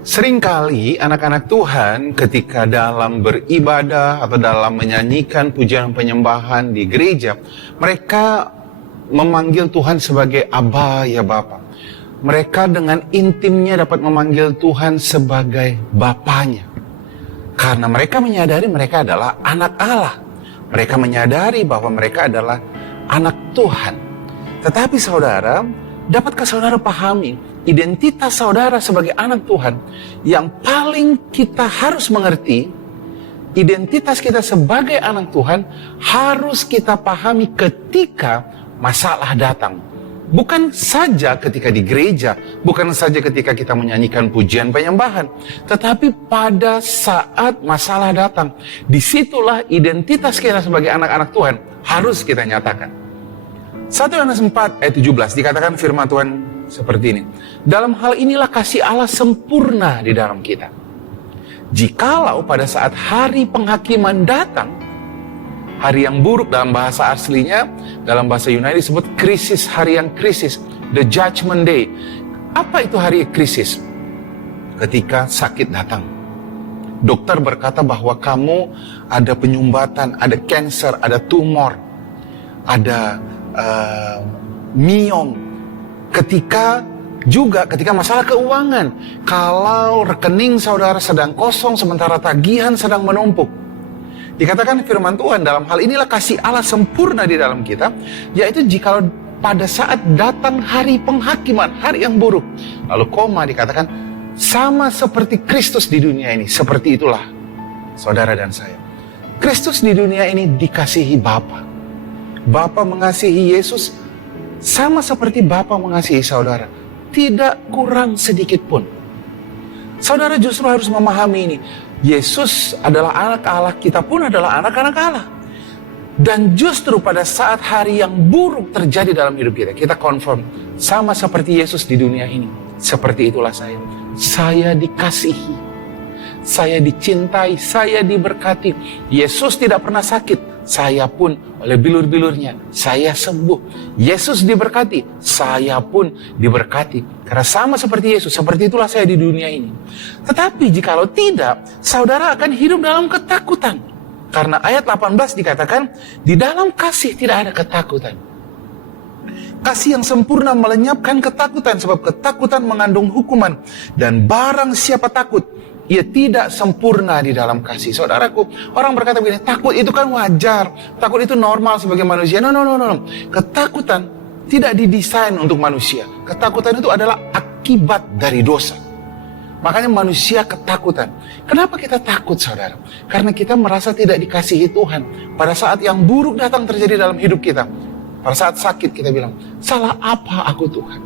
Seringkali anak-anak Tuhan ketika dalam beribadah atau dalam menyanyikan pujian penyembahan di gereja, mereka memanggil Tuhan sebagai Aba ya Bapa. Mereka dengan intimnya dapat memanggil Tuhan sebagai Bapanya. Karena mereka menyadari mereka adalah anak Allah. Mereka menyadari bahwa mereka adalah anak Tuhan. Tetapi saudara, dapatkah saudara pahami identitas saudara sebagai anak Tuhan yang paling kita harus mengerti? Identitas kita sebagai anak Tuhan harus kita pahami ketika masalah datang. Bukan saja ketika di gereja, bukan saja ketika kita menyanyikan pujian penyembahan, tetapi pada saat masalah datang, disitulah identitas kita sebagai anak-anak Tuhan harus kita nyatakan. 1 Yohanes 4 ayat 17 dikatakan firman Tuhan seperti ini. Dalam hal inilah kasih Allah sempurna di dalam kita. Jikalau pada saat hari penghakiman datang, hari yang buruk dalam bahasa aslinya, dalam bahasa Yunani disebut krisis, hari yang krisis, the judgment day. Apa itu hari krisis? Ketika sakit datang. Dokter berkata bahwa kamu ada penyumbatan, ada cancer, ada tumor, ada miom. Ketika masalah keuangan, kalau rekening saudara sedang kosong sementara tagihan sedang menumpuk, dikatakan firman Tuhan, dalam hal inilah kasih Allah sempurna di dalam kita, yaitu jikalau pada saat datang hari penghakiman, hari yang buruk, lalu dikatakan sama seperti Kristus di dunia ini, seperti itulah saudara dan saya. Kristus di dunia ini dikasihi Bapa. Bapa mengasihi Yesus sama seperti Bapa mengasihi saudara, tidak kurang sedikit pun. Saudara justru harus memahami ini. Yesus adalah anak Allah, kita pun adalah anak-anak Allah. Dan justru pada saat hari yang buruk terjadi dalam hidup kita, kita confirm sama seperti Yesus di dunia ini. Seperti itulah saya. Saya dikasihi, saya dicintai, saya diberkati. Yesus tidak pernah sakit, saya pun oleh bilur-bilurnya saya sembuh. Yesus diberkati, saya pun diberkati. Karena sama seperti Yesus, seperti itulah saya di dunia ini. Tetapi jikalau tidak, saudara akan hidup dalam ketakutan. Karena ayat 18 dikatakan, di dalam kasih tidak ada ketakutan. Kasih yang sempurna melenyapkan ketakutan, sebab ketakutan mengandung hukuman. Dan barang siapa takut, ia tidak sempurna di dalam kasih. Saudaraku, orang berkata begini, takut itu kan wajar, takut itu normal sebagai manusia. No. Ketakutan tidak didesain untuk manusia. Ketakutan itu adalah akibat dari dosa. Makanya manusia ketakutan. Kenapa kita takut, saudara? Karena kita merasa tidak dikasihi Tuhan. Pada saat yang buruk datang terjadi dalam hidup kita, pada saat sakit kita bilang, salah apa aku Tuhan?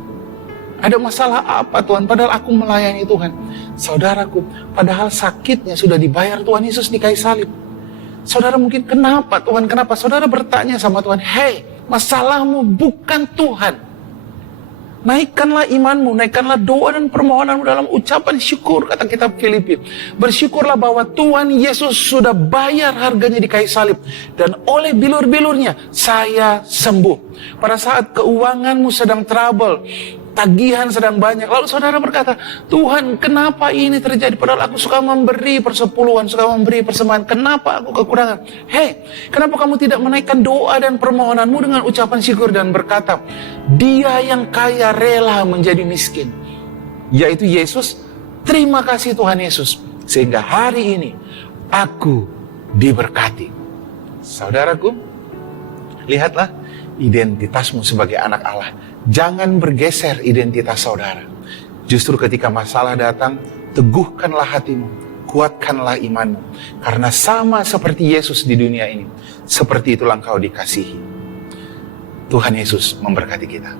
Ada masalah apa Tuhan? Padahal aku melayani Tuhan. Saudaraku, padahal sakitnya sudah dibayar Tuhan Yesus di kayu salib. Saudara mungkin, kenapa Tuhan? Kenapa? Saudara bertanya sama Tuhan, hey, masalahmu bukan Tuhan. Naikkanlah imanmu, naikkanlah doa dan permohonanmu dalam ucapan syukur, kata kitab Filipi. Bersyukurlah bahwa Tuhan Yesus sudah bayar harganya di kayu salib. Dan oleh bilur-bilurnya, saya sembuh. Pada saat keuanganmu sedang trouble, tagihan sedang banyak, lalu saudara berkata, Tuhan, kenapa ini terjadi? Padahal aku suka memberi persepuluhan, suka memberi persembahan. Kenapa aku kekurangan? Hei, kenapa kamu tidak menaikkan doa dan permohonanmu dengan ucapan syukur dan berkata, Dia yang kaya rela menjadi miskin, yaitu Yesus. Terima kasih Tuhan Yesus, sehingga hari ini aku diberkati. Saudaraku, lihatlah identitasmu sebagai anak Allah. Jangan bergeser identitas saudara. Justru ketika masalah datang, teguhkanlah hatimu, kuatkanlah imanmu. Karena sama seperti Yesus di dunia ini, seperti itulah engkau dikasihi. Tuhan Yesus memberkati kita.